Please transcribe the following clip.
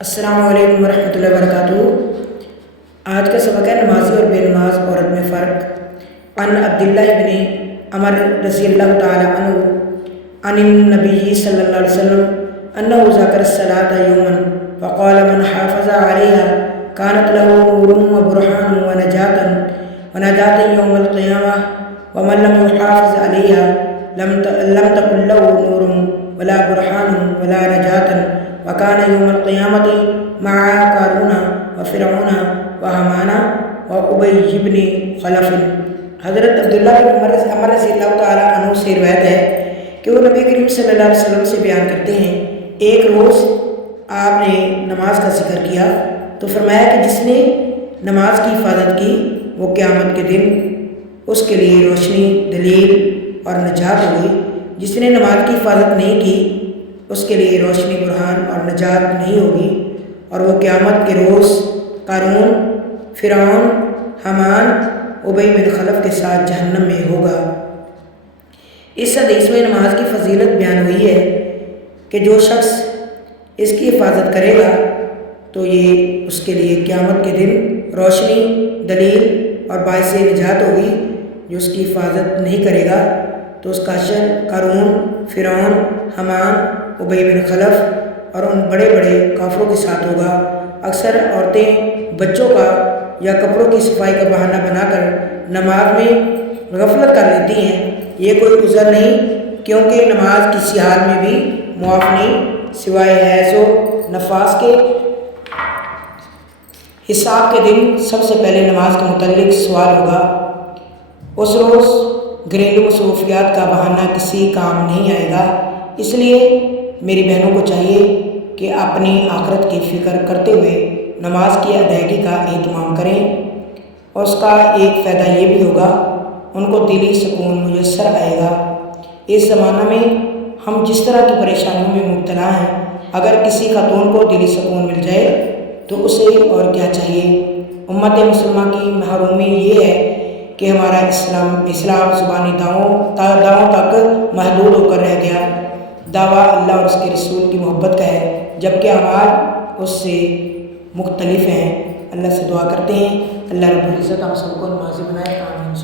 السلام علیکم ورحمۃ اللہ وبرکاتہ۔ آج کا سبق ہے نمازی اور بے نماز عورت میں فرق۔ عن عبداللہ ابن عمر رضی اللہ تعالی عنہ عن النبی صلی اللہ علیہ وسلم انہ ذکر الصلاۃ یوما فقال من حافظ علیہا کانت له نور وبرہان ونجاۃ یوم القیامہ ومن لم يحافظ علیہا لم تکن له نور ولا برہان ولا نجاۃ وکان یوم القیامت مع قارون وفرعون وہامان وابی بن خلف۔ حضرت عبداللہ بن عمر رضی اللہ تعالیٰ عنہ سے روایت ہے کہ وہ نبی کریم صلی اللہ علیہ وسلم سے بیان کرتے ہیں، ایک روز آپ نے نماز کا ذکر کیا تو فرمایا کہ جس نے نماز کی حفاظت کی وہ قیامت کے دن اس کے لیے روشنی، دلیل اور نجات ہوگی۔ جس نے نماز کی حفاظت نہیں کی اس کے لیے روشنی، برہان اور نجات نہیں ہوگی، اور وہ قیامت کے روز قارون، فرعون، حامان، ابی بن خلف کے ساتھ جہنم میں ہوگا۔ اس حدیث میں نماز کی فضیلت بیان ہوئی ہے کہ جو شخص اس کی حفاظت کرے گا تو یہ اس کے لیے قیامت کے دن روشنی، دلیل اور باعث نجات ہوگی۔ جو اس کی حفاظت نہیں کرے گا تو اس کا حشر قارون، فرعون، حامان، ابی بن خلف اور ان بڑے بڑے کافروں کے ساتھ ہوگا۔ اکثر عورتیں بچوں کا یا کپڑوں کی صفائی کا بہانہ بنا کر نماز میں غفلت کر لیتی ہیں۔ یہ کوئی عذر نہیں، کیونکہ نماز کسی حال میں بھی معاف نہیں، سوائے حیض و نفاس کے۔ حساب کے دن سب سے پہلے نماز کے متعلق سوال ہوگا۔ اس روز گھریلو مصروفیات کا بہانہ کسی کام نہیں آئے گا، اس لیے میری بہنوں کو چاہیے کہ اپنی آخرت کی فکر کرتے ہوئے نماز کی ادائیگی کا اہتمام کریں، اور اس کا ایک فائدہ یہ بھی ہوگا ان کو دلی سکون میسر آئے گا۔ اس زمانہ میں ہم جس طرح کی پریشانیوں میں مبتلا ہیں، اگر کسی خاتون کو دلی سکون مل جائے تو اسے اور کیا چاہیے۔ امت مسلمہ کی محرومی یہ ہے کہ ہمارا اسلام زبانی دعووں تک محدود ہو کر رہ گیا۔ دعویٰ اللہ اور اس کے رسول کی محبت کا ہے، جبکہ اعمال اس سے مختلف ہیں۔ اللہ سے دعا کرتے ہیں اللہ رب العزت ہم سب کو نمازی بنائے، آمین۔